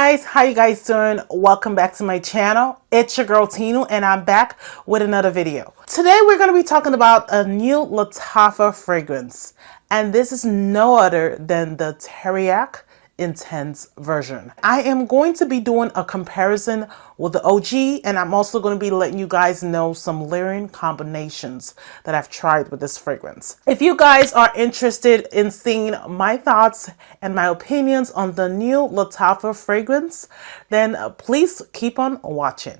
guys, how you guys doing? Welcome back to my channel. It's your girl Tinu and I'm back with another video. Today we're going to be talking about a new Lattafa fragrance, and this is no other than the Teriaq Intense version. I am going to be doing a comparison with the OG, and I'm also going to be letting you guys know some layering combinations that I've tried with this fragrance. If you guys are interested in seeing my thoughts and my opinions on the new Lattafa fragrance, then please keep on watching.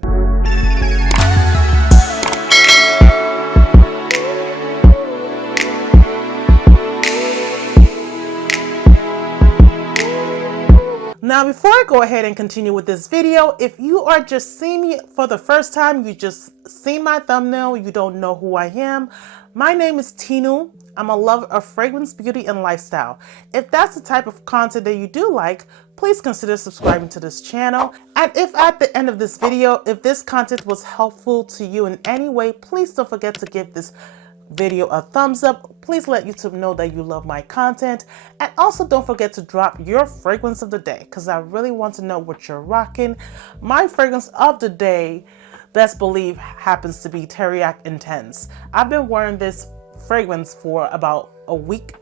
Now, before I go ahead and continue with this video, if you are just seeing me for the first time, you just see my thumbnail, you don't know who I am, my name is Tinu. I'm a lover of fragrance, beauty, and lifestyle. If that's the type of content that you do like, please consider subscribing to this channel. And if at the end of this video, if this content was helpful to you in any way, please don't forget to give this video a thumbs up. Please let YouTube know that you love my content, and also don't forget to drop your fragrance of the day, because I really want to know what you're rocking. My fragrance of the day, best believe, happens to be Teriaq Intense. I've been wearing this fragrance for about a week,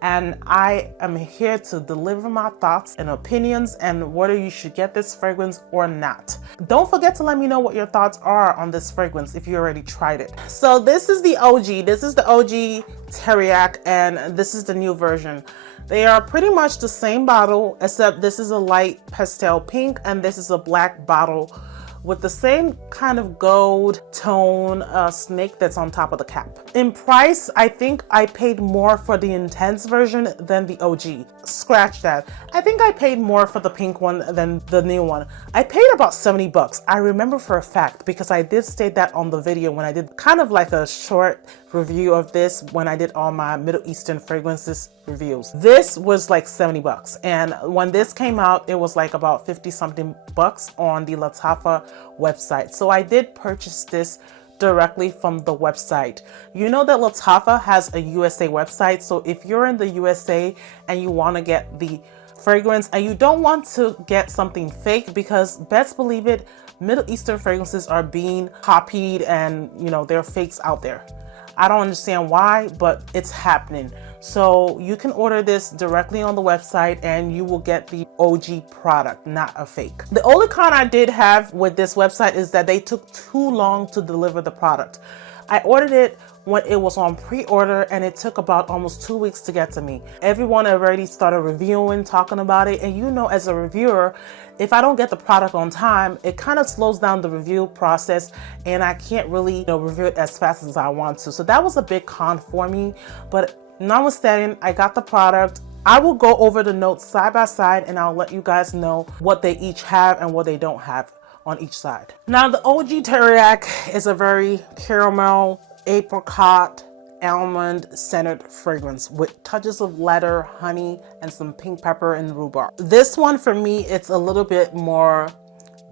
and I am here to deliver my thoughts and opinions and whether you should get this fragrance or not. Don't forget to let me know what your thoughts are on this fragrance if you already tried it. So this is the OG. This is the OG Teriaq, and this is the new version. They are pretty much the same bottle, except this is a light pastel pink and this is a black bottle with the same kind of gold tone snake that's on top of the cap. In price, I think I paid more for the Intense version than the OG. Scratch that. I think I paid more for the pink one than the new one. I paid about 70 bucks. I remember for a fact because I did state that on the video when I did kind of like a short review of this when I did all my Middle Eastern fragrances reviews. This was like 70 bucks, and when this came out it was like about 50 something bucks on the Lattafa website. So I did purchase this directly from the website. You know that Lattafa has a USA website, so if you're in the USA and you want to get the fragrance and you don't want to get something fake, because best believe it, Middle Eastern fragrances are being copied and you know there are fakes out there. I don't understand why, but it's happening. So you can order this directly on the website and you will get the OG product, not a fake. The only con I did have with this website is that they took too long to deliver the product. I ordered it when it was on pre-order and it took about almost 2 weeks to get to me. Everyone already started reviewing, talking about it, and you know, as a reviewer, if I don't get the product on time, it kind of slows down the review process and I can't really review it as fast as I want to. So that was a big con for me, but notwithstanding, I got the product. I will go over the notes side by side and I'll let you guys know what they each have and what they don't have on each side. Now the OG Teriaq is a very caramel, apricot, almond centered fragrance with touches of leather, honey, and some pink pepper and rhubarb. This one for me, it's a little bit more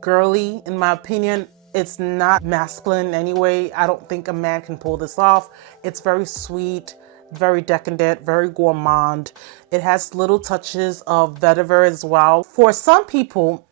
girly in my opinion. It's not masculine in any way. I don't think a man can pull this off. It's very sweet, very decadent, very gourmand. It has little touches of vetiver as well. For some people,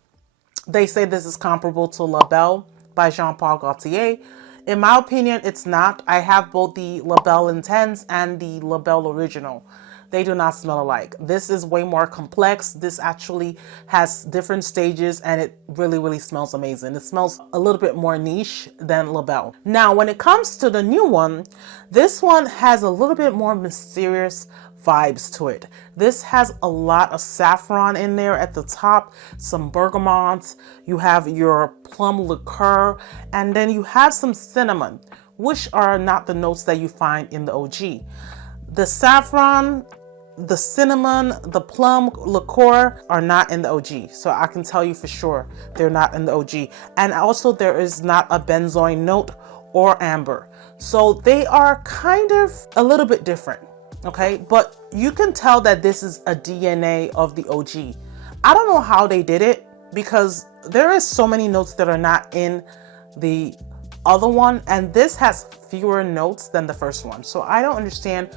they say this is comparable to La Belle by Jean Paul Gaultier. In my opinion, it's not. I have both the La Belle Intense and the La Belle Original. They do not smell alike. This is way more complex. This actually has different stages and it really smells amazing. It smells a little bit more niche than La Belle. Now, when it comes to the new one, this one has a little bit more mysterious vibes to it. This has a lot of saffron in there at the top, some bergamot, you have your plum liqueur, and then you have some cinnamon, which are not the notes that you find in the OG. The saffron, the cinnamon, the plum liqueur are not in the OG. So I can tell you for sure they're not in the OG. And also there is not a benzoin note or amber. So they are kind of a little bit different. Okay, but you can tell that this is a DNA of the OG. I don't know how they did it because there is so many notes that are not in the other one, and this has fewer notes than the first one. So I don't understand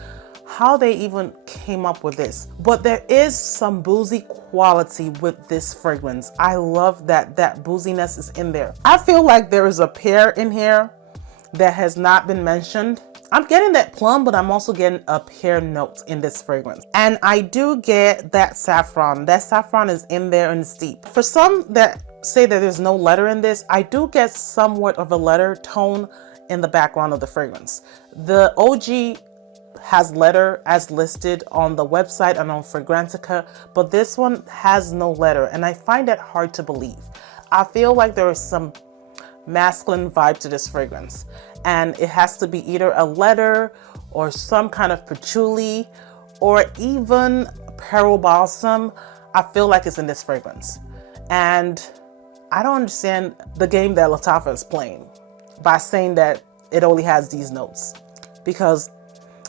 how they even came up with this. But there is some boozy quality with this fragrance. I love that booziness is in there. I feel like there is a pear in here that has not been mentioned. I'm getting that plum, but I'm also getting a pear note in this fragrance. And I do get that saffron. That saffron is in there and it's deep. For some that say that there's no leather in this, I do get somewhat of a leather tone in the background of the fragrance. The OG has leather as listed on the website and on Fragrantica, but this one has no leather, and I find that hard to believe. I feel like there is some masculine vibe to this fragrance, and it has to be either a leather or some kind of patchouli or even pearl balsam. I feel like it's in this fragrance, and I don't understand the game that Lattafa is playing by saying that it only has these notes, because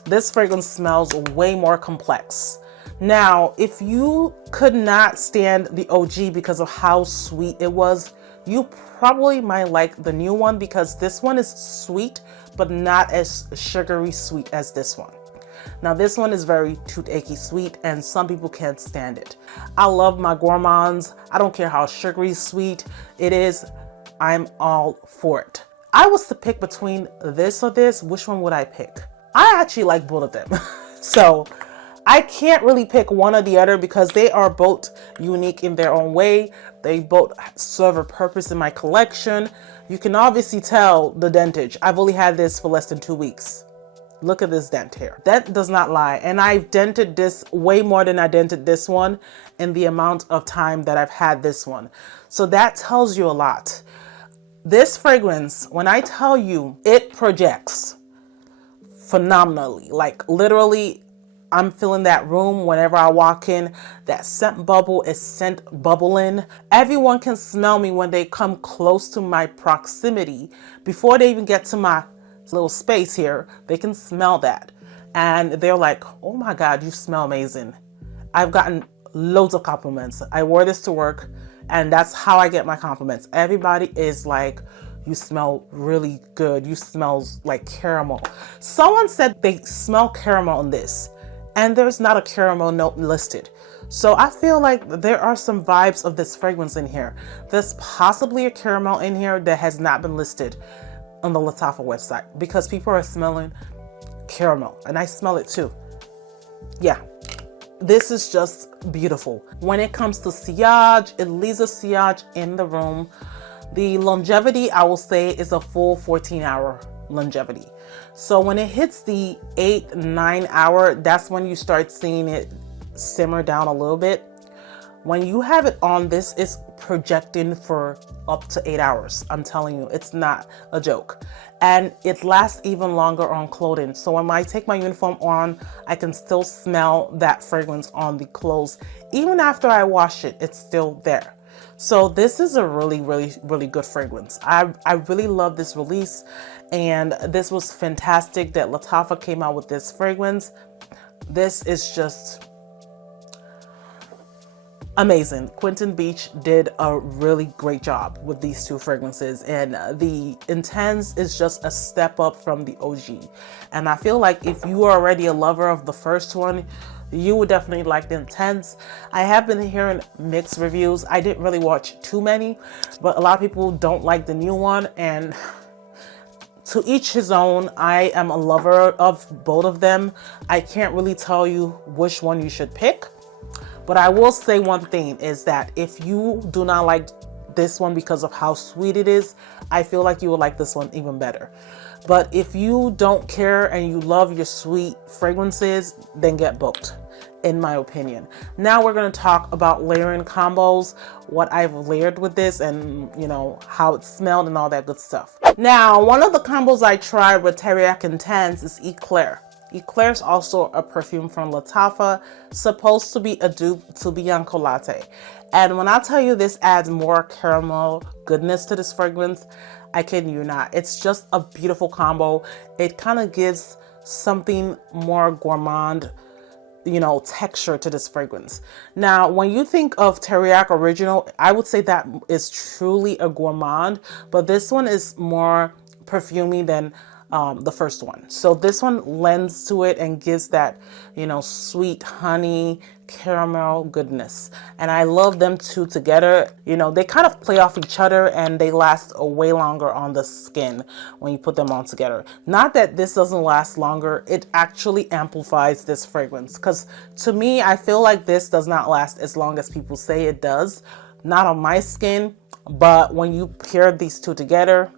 this fragrance smells way more complex. Now, if you could not stand the OG because of how sweet it was, you probably might like the new one, because this one is sweet, but not as sugary sweet as this one. Now, this one is very toothache sweet, and some people can't stand it. I love my gourmands. I don't care how sugary sweet it is. I'm all for it. I was to pick between this or this, which one would I pick? I actually like both of them. So I can't really pick one or the other, because they are both unique in their own way. They both serve a purpose in my collection. You can obviously tell the dentage. I've only had this for less than 2 weeks. Look at this dent here. That does not lie. And I've dented this way more than I dented this one in the amount of time that I've had this one. So that tells you a lot. This fragrance, when I tell you, it projects phenomenally. Like literally, I'm feeling that room whenever I walk in. That scent bubble is scent bubbling. Everyone can smell me when they come close to my proximity. Before they even get to my little space here, they can smell that. And they're like, oh my God, you smell amazing. I've gotten loads of compliments. I wore this to work, and that's how I get my compliments. Everybody is like, you smell really good. You smell like caramel. Someone said they smell caramel in this, and there's not a caramel note listed. So I feel like there are some vibes of this fragrance in here. There's possibly a caramel in here that has not been listed on the Lattafa website, because people are smelling caramel, and I smell it too. Yeah, this is just beautiful. When it comes to sillage, it leaves a sillage in the room. The longevity, I will say, is a full 14-hour longevity. So when it hits the 8-9 hour, that's when you start seeing it simmer down a little bit. When you have it on, this is projecting for up to 8 hours. I'm telling you, it's not a joke. And it lasts even longer on clothing. So when I take my uniform on, I can still smell that fragrance on the clothes. Even after I wash it, it's still there. So this is a really, really, really good fragrance. I really love this release, and this was fantastic that Lattafa came out with this fragrance. This is just amazing. Quentin Bisch did a really great job with these two fragrances, and the Intense is just a step up from the OG. And I feel like if you are already a lover of the first one, you would definitely like the Intense. I have been hearing mixed reviews. I didn't really watch too many, but a lot of people don't like the new one, and to each his own. I am a lover of both of them. I can't really tell you which one you should pick, but I will say one thing is that if you do not like this one because of how sweet it is, I feel like you will like this one even better. But if you don't care and you love your sweet fragrances, then get both, in my opinion. Now we're going to talk about layering combos, what I've layered with this, and you know, how it smelled and all that good stuff. Now, one of the combos I tried with Teriaq Intense is Eclair. Eclair is also a perfume from Lattafa, supposed to be a dupe to Bianco Latte. And when I tell you this adds more caramel goodness to this fragrance, I kid you not. It's just a beautiful combo. It kind of gives something more gourmand, you know, texture to this fragrance. Now, when you think of Teriaq Original, I would say that is truly a gourmand, but this one is more perfumey than the first one. So this one lends to it and gives that, you know, sweet honey, caramel goodness. And I love them two together. You know, they kind of play off each other and they last way longer on the skin when you put them on together. Not that this doesn't last longer, it actually amplifies this fragrance. Because to me, I feel like this does not last as long as people say it does. Not on my skin, but when you pair these two together,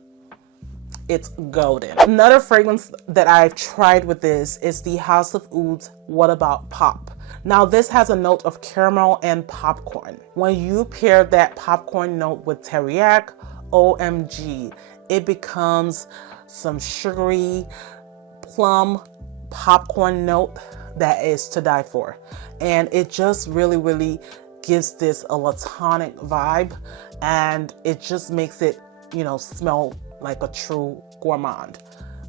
it's golden. Another fragrance that I've tried with this is the House of Ouds What About Pop. Now this has a note of caramel and popcorn. When you pair that popcorn note with teriyaki, OMG, it becomes some sugary plum popcorn note that is to die for. And it just really gives this a Latonic vibe, and it just makes it, you know, smell like a true gourmand.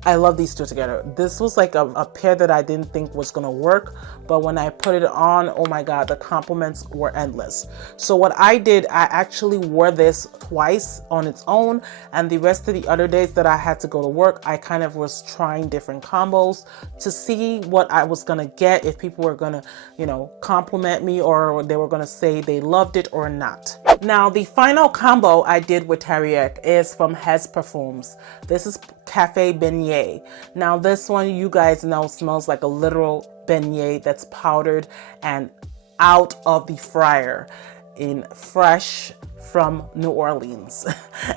I love these two together. This was like a pair that I didn't think was gonna work, but when I put it on, oh my God, the compliments were endless. So what I did, I actually wore this twice on its own, and the rest of the other days that I had to go to work, I kind of was trying different combos to see what I was gonna get, if people were gonna, you know, compliment me or they were gonna say they loved it or not. Now, the final combo I did with Teriaq is from Perfumes. This is Cafe Beignet. Now, this one, you guys know, smells like a literal beignet that's powdered and out of the fryer in fresh from New Orleans.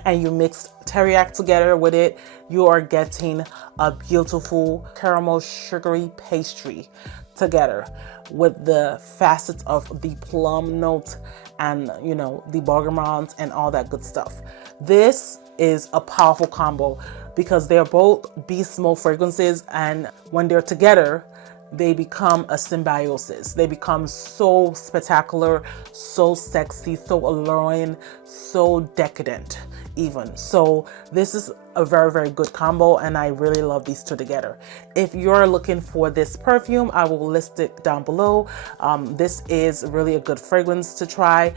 And you mix Teriaq together with it, you are getting a beautiful caramel sugary pastry together with the facets of the plum note and, you know, the bergamot and all that good stuff. This is a powerful combo because they're both beast mode fragrances, and when they're together, they become a symbiosis. They become so spectacular, so sexy, so alluring, so decadent even. So this is a very good combo, and I really love these two together. If you're looking for this perfume, I will list it down below. This is really a good fragrance to try.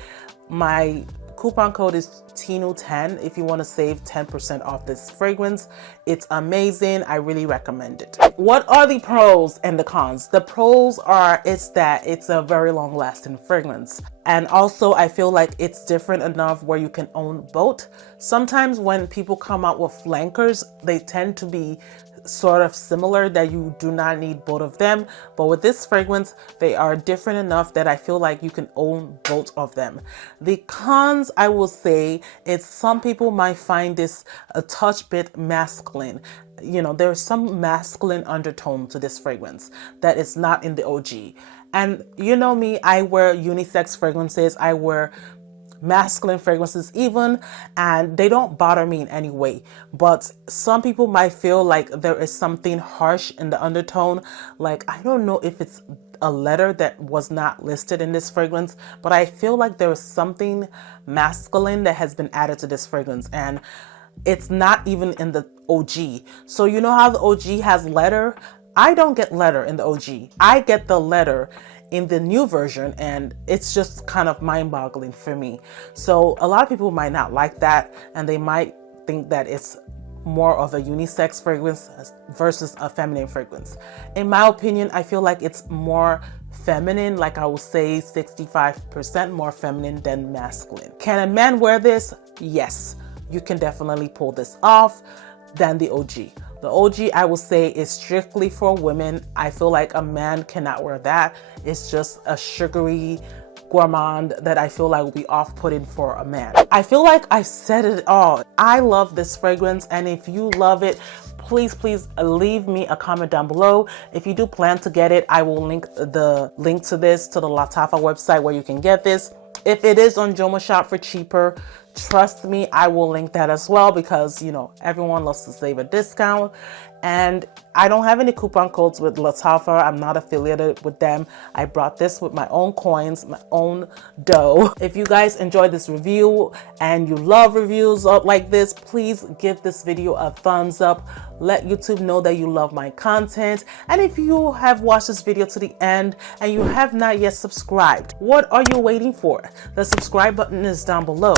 My coupon code is TINU10 if you want to save 10% off this fragrance. It's amazing. I really recommend it. What are the pros and the cons? The pros are it's a very long lasting fragrance. And also I feel like it's different enough where you can own both. Sometimes when people come out with flankers, they tend to be sort of similar that you do not need both of them, but with this fragrance they are different enough that I feel like you can own both of them. The cons, I will say, is some people might find this a touch bit masculine. You know, there's some masculine undertone to this fragrance that is not in the OG. And you know me, I wear unisex fragrances, I wear masculine fragrances even, and they don't bother me in any way. But some people might feel like there is something harsh in the undertone. Like, I don't know if it's a letter that was not listed in this fragrance, but I feel like there is something masculine that has been added to this fragrance, and it's not even in the OG. So you know how the OG has letter? I don't get letter in the OG. I get the letter in the new version, and it's just kind of mind-boggling for me. So a lot of people might not like that, and they might think that it's more of a unisex fragrance versus a feminine fragrance. In my opinion, I feel like it's more feminine, like I would say 65% more feminine than masculine. Can a man wear this? Yes, you can definitely pull this off than the OG. The OG, I will say, is strictly for women. I feel like a man cannot wear that. It's just a sugary gourmand that I feel like will be off-putting for a man. I feel like I said it all. I love this fragrance, and if you love it, please leave me a comment down below. If you do plan to get it, I will link the link to this to the Lattafa website where you can get this. If it is on Joma Shop for cheaper, trust me, I will link that as well, because, you know, everyone loves to save a discount. And I don't have any coupon codes with Lattafa. I'm not affiliated with them. I brought this with my own coins, my own dough. If you guys enjoyed this review and you love reviews like this, please give this video a thumbs up. Let YouTube know that you love my content. And if you have watched this video to the end and you have not yet subscribed, what are you waiting for? The subscribe button is down below.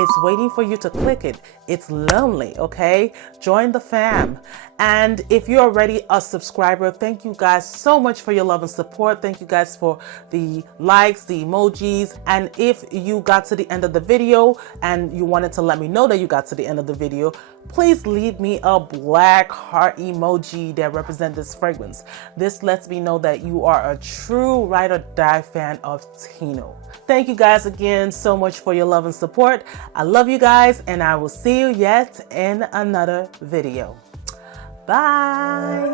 It's waiting for you to click it. It's lonely, okay? Join the fam. And if you're already a subscriber, thank you guys so much for your love and support. Thank you guys for the likes, the emojis. And if you got to the end of the video and you wanted to let me know that you got to the end of the video, please leave me a black heart emoji that represents this fragrance. This lets me know that you are a true ride or die fan of Tino. Thank you guys again so much for your love and support. I love you guys, and I will see you yet in another video. Bye.